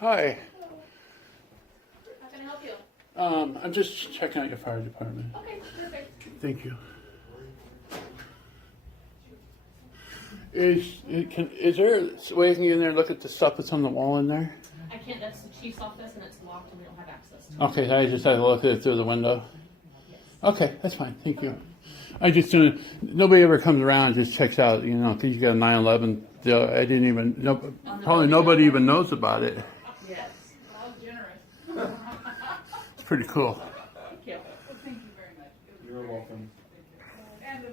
Hi. How can I help you? I'm just checking out your fire department. Okay, perfect. Thank you. Is there a way you can get in there and look at the stuff that's on the wall in there? I can't, that's the chief's office and it's locked and we don't have access to it. Okay, I just had to look at it through the window. Yes. Okay, that's fine. Thank you. I just nobody ever comes around and just checks out, because you got a 9/11. I didn't even know. Probably nobody even knows about it. Yes. All generous. It's pretty cool. Thank you. Thank you very much. You're welcome. And the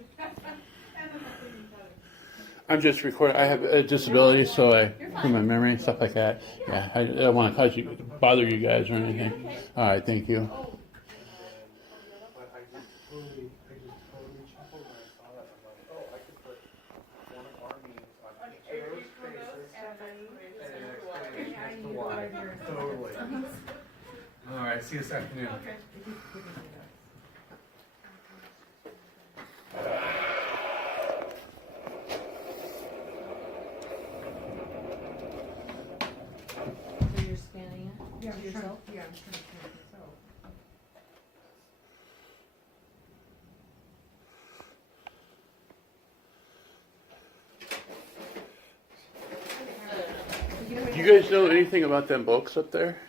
I'm just recording. I have a disability, so for my memory and stuff like that. Yeah, I don't want to bother you guys or anything. All right, thank you. But I just totally chuckled when I saw that. I'm like, oh, I could put one of our names on each of those spaces and an exclamation next to one. Totally. All right, see you this afternoon. Okay. So you're scanning it to yourself? Yeah, I'm trying to figure this out. Do you guys know anything about them books up there?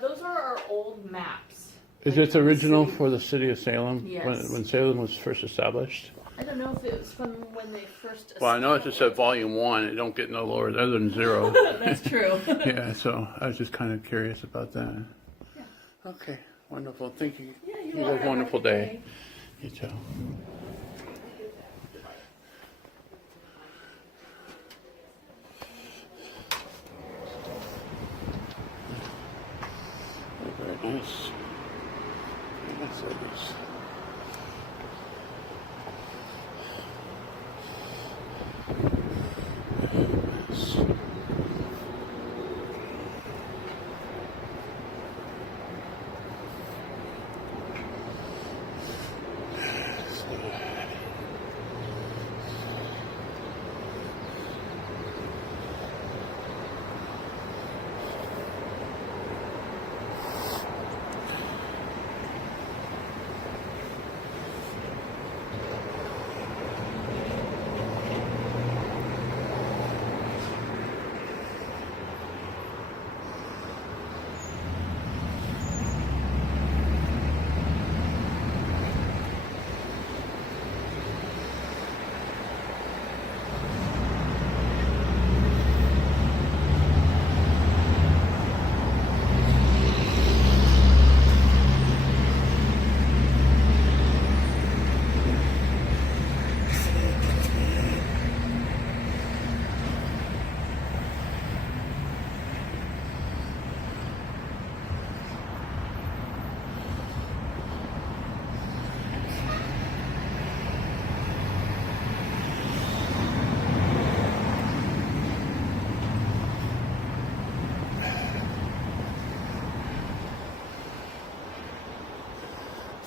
Those are our old maps. Is it original for the city of Salem? Yes. When Salem was first established? I don't know if it was from when they first. Well, I know it just said volume 1. It don't get no lower other than 0. That's true. Yeah, so I was just kind of curious about that. Yeah. Okay, wonderful. Thank you. Yeah, you're You have welcome. a wonderful day. You too. Very nice. Yes, it is. Nice.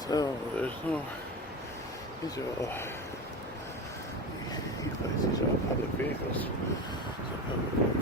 So there's no. These are all. These are all public vehicles. So public vehicles.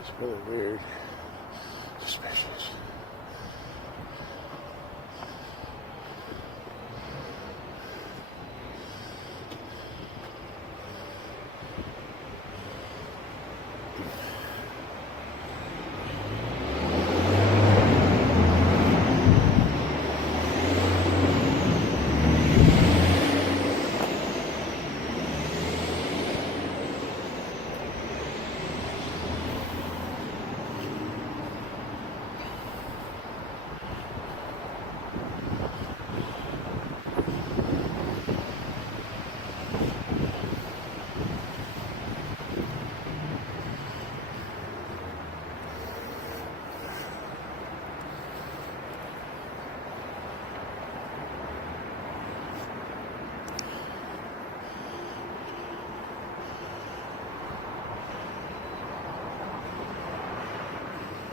It's really weird. Suspicious.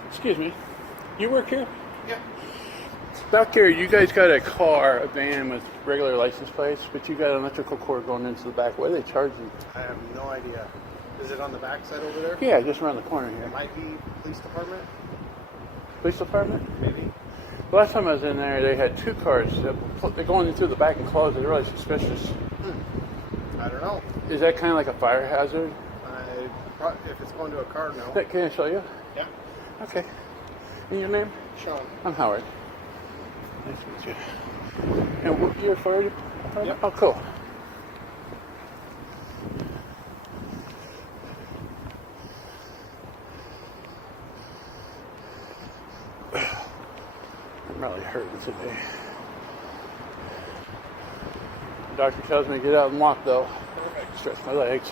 Excuse me. You work here? Yeah. Back here, you guys got a car, a van with regular license plates, but you got an electrical cord going into the back. What do they charge you? I have no idea. Is it on the back side over there? Yeah, just around the corner It here. might be police department, Police department? maybe. The last time I was in there, they had two cars that they're going through the back and closed. They're really suspicious. I don't know. Is that kind of like a fire hazard? If it's going to a car, no. Can I show you? Yeah. Okay. And your name? Sean. I'm Howard. Nice to meet you. And you're a fire department? Yep. Oh, cool. I'm really hurting today. The doctor tells me to get out and walk though. Stretch my legs.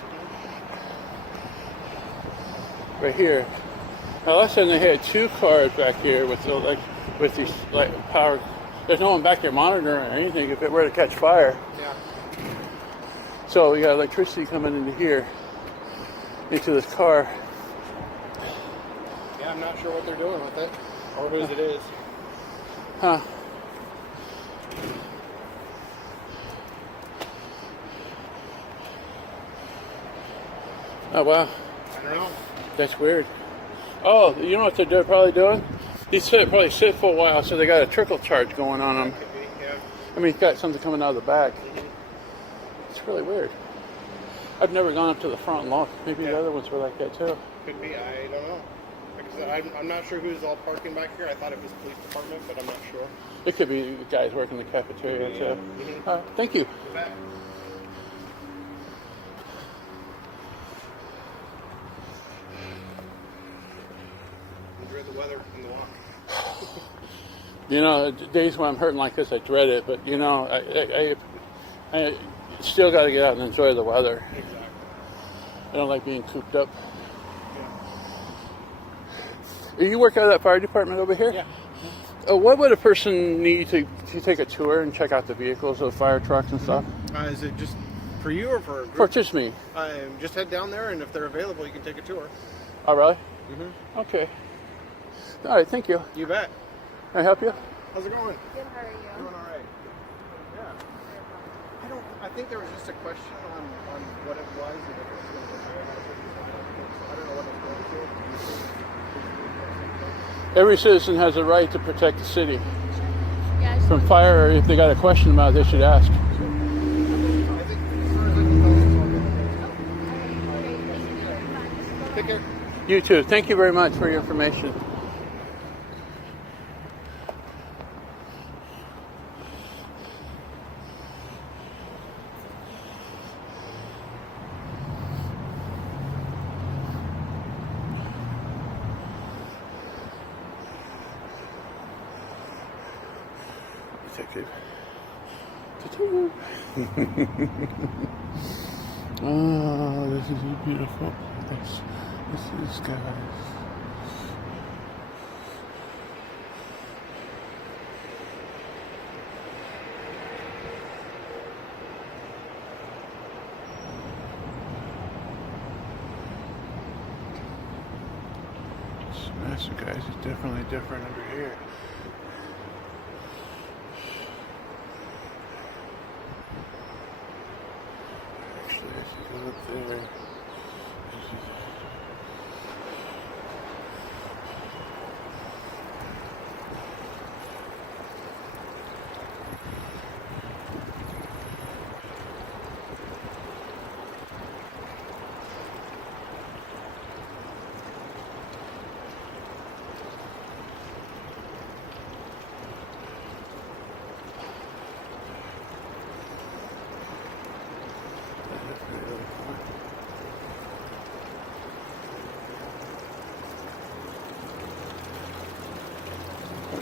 Right here. Now last time they had two cars back here with these power. There's no one back here monitoring or anything if it were to catch fire. Yeah. So we got electricity coming into here, into this car. Yeah, I'm not sure what they're doing with it or whose it is. Huh. Oh wow, I don't know. that's weird. Oh, you know what they're probably doing? These probably sit for a while, so they got a trickle charge going on them. Could be, yeah. I mean, it's got something coming out of the back. It's really weird. I've never gone up to the front and looked. Maybe the other ones were like that too. Could be, I don't know. Because I'm not sure who's all parking back here. I thought it was police department, but I'm not sure. It could be the guys working the cafeteria too. Mhm. All right, thank you. That- Enjoy the weather and the walk. You know, days when I'm hurting like this, I dread it. But you know, I still got to get out and enjoy the weather. Exactly. I don't like being cooped up. You work out of that fire department over here? Yeah. What would a person need to take a tour and check out the vehicles of fire trucks and stuff? Is it just for you or for a For group? just me. Just head down there, and if they're available, you can take a tour. Oh, really? Mm-hmm. Okay. All right, thank you. You bet. Can I help you? How's it going? Good, how are you? Doing all right. Yeah. I think there was just a question on what it was and if it was going to go there. I don't know what it's going to. Every citizen has a right to protect the city Yeah, I just from fire. Or if they got a question about it, they should ask. I think as far as I can tell, it's all good. Take care. You too. Thank you very much for your information. Detective. Oh, this is a beautiful place. This is guys. This massive guys is definitely different over here. Actually, if you go up there,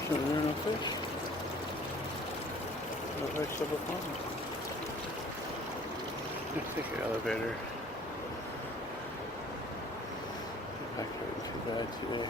No, there are no fish. No vegetable farm. Let's take the elevator. Get back into that here.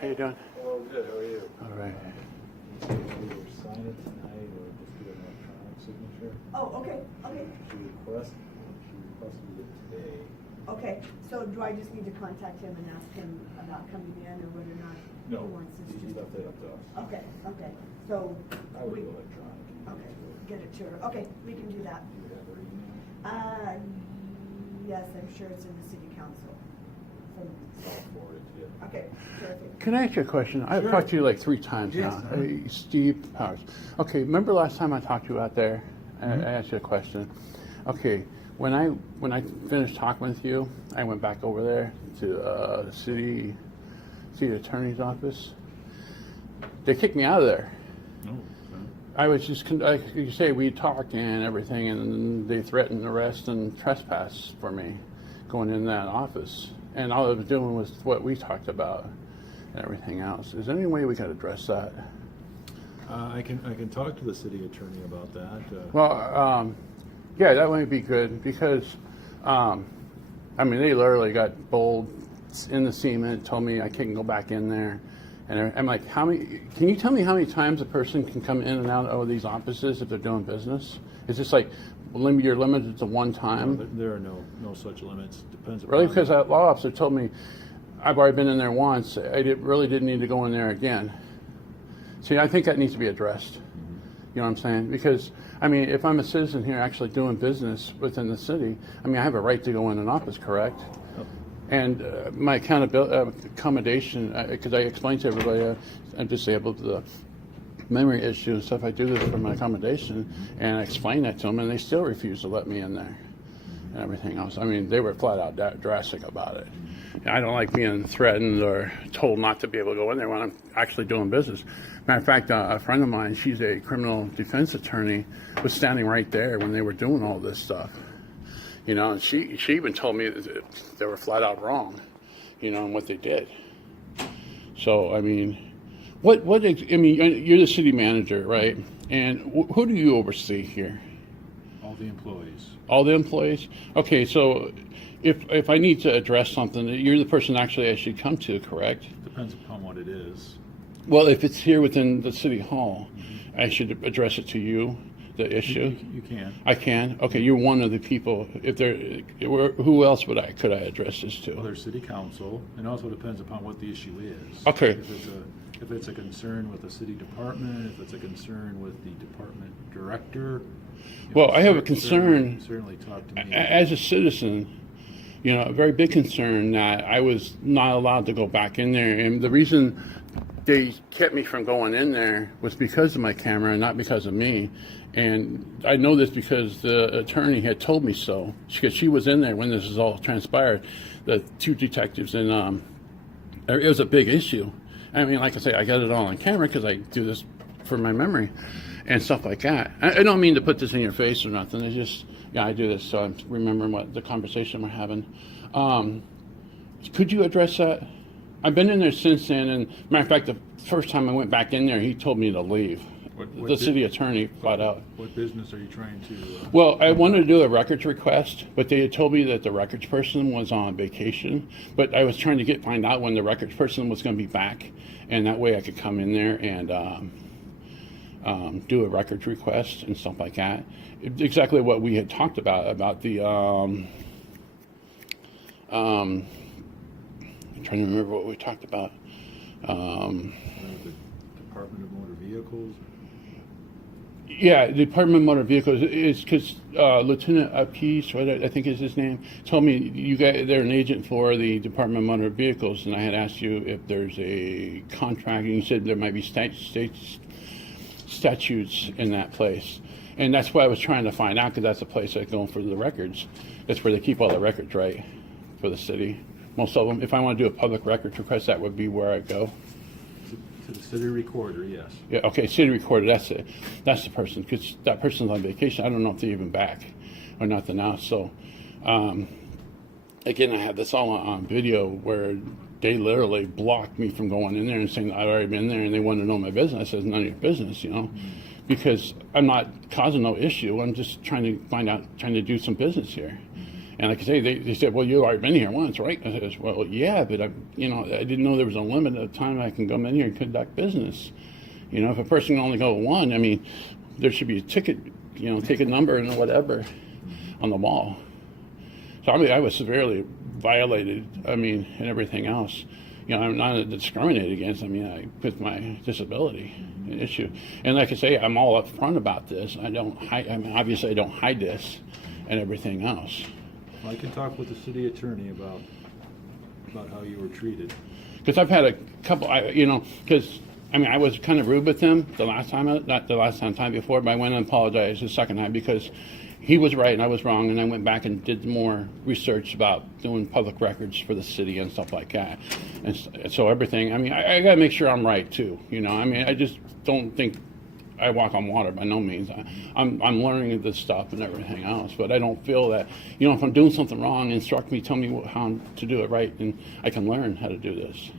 How you doing? Oh, good, how are you? All right. Either sign it tonight or just do an electronic signature. Oh, okay, okay, She requested it today. okay. So do I just need to contact him and ask him about coming in or whether or not he No, wants us he to? left it up to us. Okay, okay. So, I would we, go electronic. okay, get it to her. Okay, we can do that. Do you have her email? Yes, I'm sure it's in the city council. So, I'll forward it to you. okay, terrific. Can I ask you a question? I've Sure. talked to you like 3 times Yes. now. Steve Powers. Okay, remember last time I talked to you out there? I asked you a question. Okay, when I finished talking with you, I went back over there to city attorney's office. They kicked me out of there. No. I was just, like you say, we talked and everything, and they threatened arrest and trespass for me going in that office. And all I was doing was what we talked about and everything else. Is there any way we could address that? I can talk to the city attorney about that. Well, yeah, that would be good because, I mean, they literally got bold in the cement, told me I couldn't go back in there. And I'm like, can you tell me how many times a person can come in and out of these offices if they're doing business? Is this like, you're limited to one time? No, there are no such limits. Depends upon. Really? Because that law officer told me I've already been in there once. Really didn't need to go in there again. See, I think that needs to be addressed. You know what I'm saying? Because, I mean, if I'm a citizen here actually doing business within the city, I mean, I have a right to go in an office, correct? Oh. And my accommodation, because I explained to everybody I'm disabled, the memory issue and stuff, I do this for my accommodation, and I explained that to them, and they still refuse to let me in there and everything else. I mean, they were flat out drastic about it. And I don't like being threatened or told not to be able to go in there when I'm actually doing business. Matter of fact, a friend of mine, she's a criminal defense attorney, was standing right there when they were doing all this stuff. You know, and she even told me that they were flat out wrong, you know, in what they did. So, I mean, I mean, you're the city manager, right? And who do you oversee here? All the employees. All the employees? Okay, so if I need to address something, you're the person actually I should come to, correct? Depends upon what it is. Well, if it's here within the city hall, I should address it to you, the issue. You can. I can? Okay, you're one of the people. Who else could I address this Well, to? there's city council, and also depends upon what the issue is. Okay. If it's a concern with the city department, if it's a concern with the department director. Well, I have a concern. Certainly talk to me. As a citizen, you know, a very big concern that I was not allowed to go back in there. And the reason they kept me from going in there was because of my camera and not because of me. And I know this because the attorney had told me so. Because she was in there when this is all transpired. The 2 detectives, and it was a big issue. I mean, like I say, I got it all on camera because I do this for my memory and stuff like that. I don't mean to put this in your face or nothing. It's just, yeah, I do this so I'm remembering what the conversation we're having. Could you address that? I've been in there since then, and matter of fact, the first time I went back in there, he told me to leave. the city attorney flat out. What business are you trying to? Well, I wanted to do a records request, but they had told me that the records person was on vacation. But I was trying to find out when the records person was going to be back, and that way I could come in there and do a records request and stuff like that. Exactly what we had talked about the. I'm trying to remember what we talked about. The Department of Motor Vehicles. Yeah, the Department of Motor Vehicles is because Lieutenant Apis, what I think is his name, told me you guys they're an agent for the Department of Motor Vehicles, and I had asked you if there's a contract, and you said there might be state statutes in that place, and that's what I was trying to find out because that's the place I go for the records. That's where they keep all the records, right, for the city. Most of them. If I want to do a public records request, that would be where I go. To the city recorder, yes. Yeah, okay, city recorder, that's it. That's the person, because that person's on vacation. I don't know if they're even back or nothing else. So, again, I have this all on video where they literally blocked me from going in there and saying I've already been there and they want to know my business. I said, none of your business, you know, because I'm not causing no issue. I'm just trying to do some business here. And like I say, they said, well, you've already been here once, right? I said, well, yeah, but I didn't know there was a limit of time I can come in here and conduct business. You know, if a person can only go one, I mean, there should be a ticket, ticket number and whatever on the wall. So, I mean, I was severely violated, and everything else. I'm not discriminated against, with my disability issue. And like I say, I'm all upfront about this. I don't hide, obviously I don't hide this and everything else. I can talk with the city attorney about how you were treated. Because I've had a couple, because I was kind of rude with him the last time, not the last time before, but I went and apologized the second time because he was right and I was wrong, and I went back and did more research about doing public records for the city and stuff like that. And so everything, I got to make sure I'm right too, I just don't think I walk on water by no means. I'm learning this stuff and everything else, but I don't feel that, if I'm doing something wrong, instruct me, tell me how to do it right, and I can learn how to do this.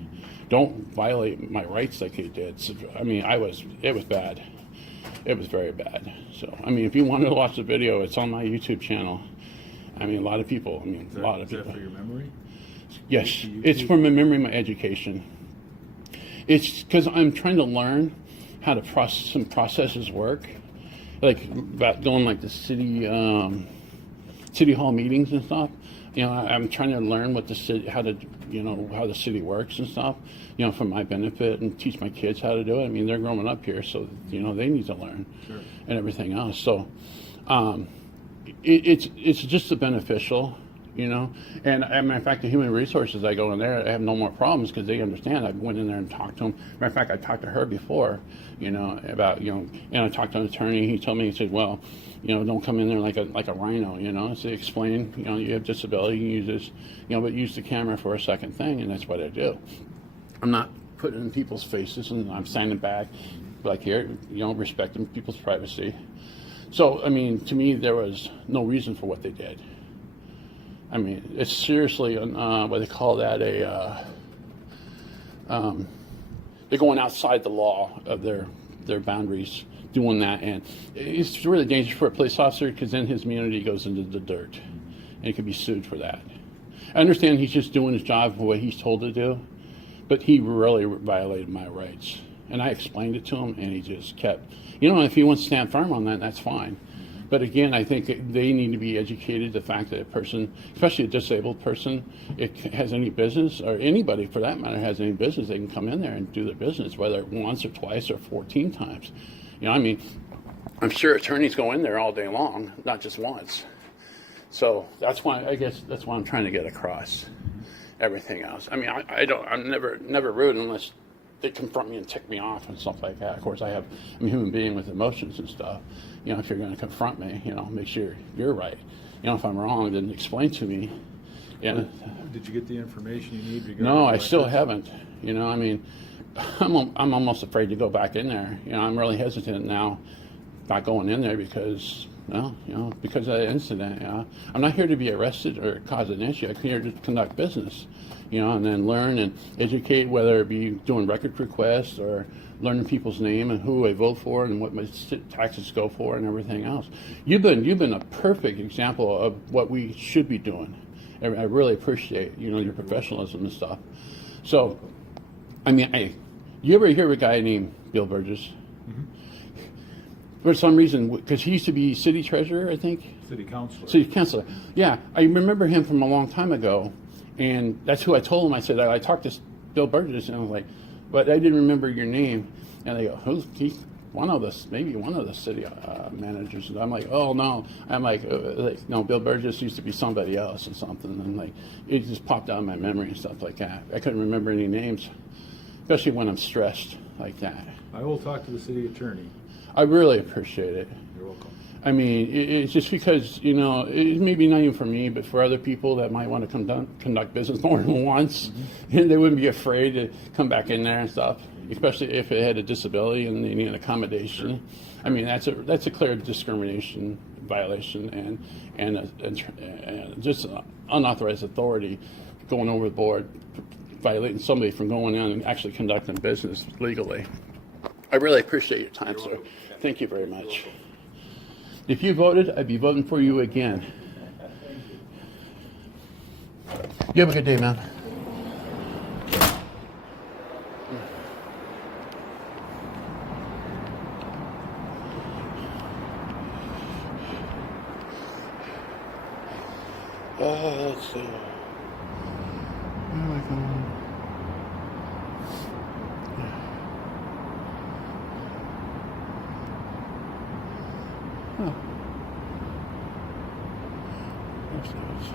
Don't violate my rights like you did. So, it was bad. It was very bad. So, if you want to watch the video, it's on my YouTube channel. A lot of people, Is that for your memory? Yes, it's for my memory, my education. It's because I'm trying to learn how to some processes work, like about doing like the city hall meetings and stuff. I'm trying to learn what the city, how the city works and stuff, for my benefit, and teach my kids how to do it. They're growing up here, so they need to learn. Sure. And everything else. So it's just a beneficial. And as a matter of fact, the human resources, I go in there, I have no more problems because they understand. I went in there and talked to them. Matter of fact, I talked to her before, about, and I talked to an attorney. He told me, he said, well, don't come in there like a rhino, so explain, you have disability, you use this, but use the camera for a second thing, and that's what I do. I'm not putting in people's faces, and I'm standing back, like here, respecting people's privacy. So, to me, there was no reason for what they did. It's seriously, what they call that, they're going outside the law of their boundaries, doing that, and it's really dangerous for a police officer because then his immunity goes into the dirt, and he could be sued for that. I understand he's just doing his job the way he's told to do, but he really violated my rights, and I explained it to him, and he just kept, if he wants to stand firm on that, that's fine. But again, I think they need to be educated the fact that a person, especially a disabled person, has any business, or anybody for that matter has any business, they can come in there and do their business, whether once or twice or 14 times. I'm sure attorneys go in there all day long, not just once. So that's why, that's why I'm trying to get across everything else. I'm never rude unless they confront me and tick me off and stuff like that. Of course, I'm a human being with emotions and stuff. If you're going to confront me, make sure you're right. If I'm wrong, then explain to me. Did you get the information you need? No, I still haven't. I'm almost afraid to go back in there. I'm really hesitant now. not going in there because, well, because of that incident. I'm not here to be arrested or cause an issue. I'm here to conduct business, and then learn and educate, whether it be doing record requests or learning people's name and who I vote for and what my taxes go for and everything else. You've been a perfect example of what we should be doing. I really appreciate, your professionalism and stuff. So, I mean, you ever hear of a guy named Bill Burgess? Mm-hmm. For some reason, because he used to be city treasurer, I think. City councilor. City councilor. Yeah, I remember him from a long time ago, and that's who I told him. I said, I talked to Bill Burgess, and I was like, but I didn't remember your name. And they go, who's he? Maybe one of the city managers. And I'm like, oh no. I'm like, no, Bill Burgess used to be somebody else or something. And like, it just popped out of my memory and stuff like that. I couldn't remember any names, especially when I'm stressed like that. I will talk to the city attorney. I really appreciate it. You're welcome. I mean, it's just because, it may be not even for me, but for other people that might want to conduct business more than once, and they wouldn't be afraid to come back in there and stuff, especially if it had a disability and they need an accommodation. I mean, that's a clear discrimination violation and just unauthorized authority going overboard, violating somebody from going in and actually conducting business legally. I really appreciate your time, sir. Thank you very much. If you voted, I'd be voting for you again. You have a good day, man. Let's see. Where am I going? Oh. There's those.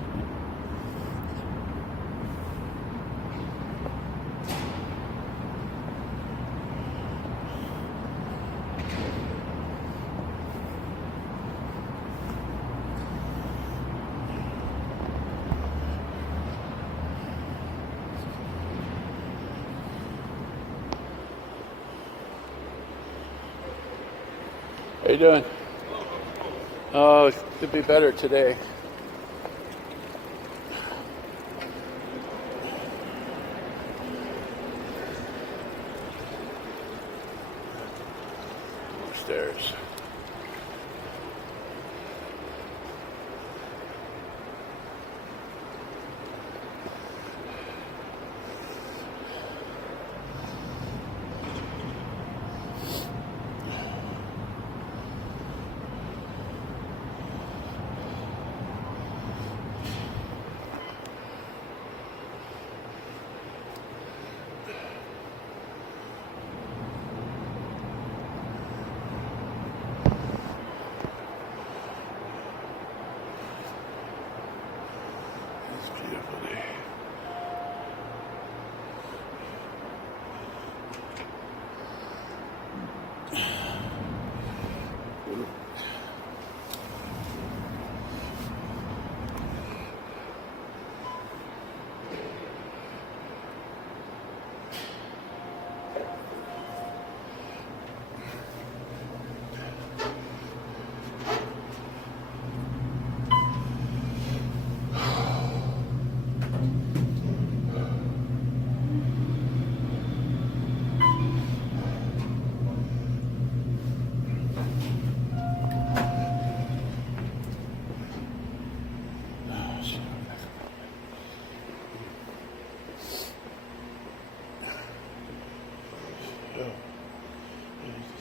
How you doing? Oh, it could be better today. Upstairs. It's beautiful day.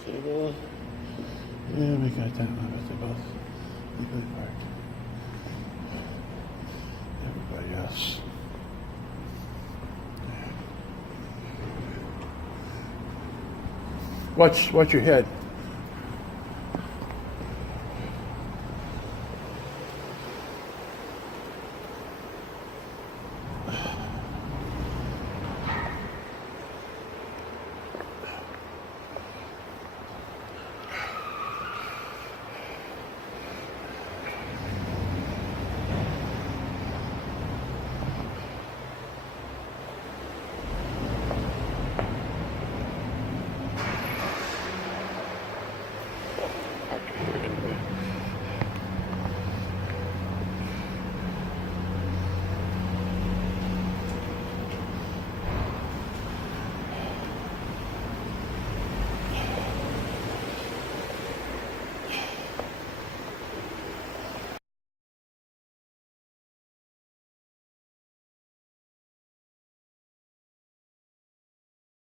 Disabled. Yeah, we got that one, but they're both legally parked. Everybody else. Watch your head.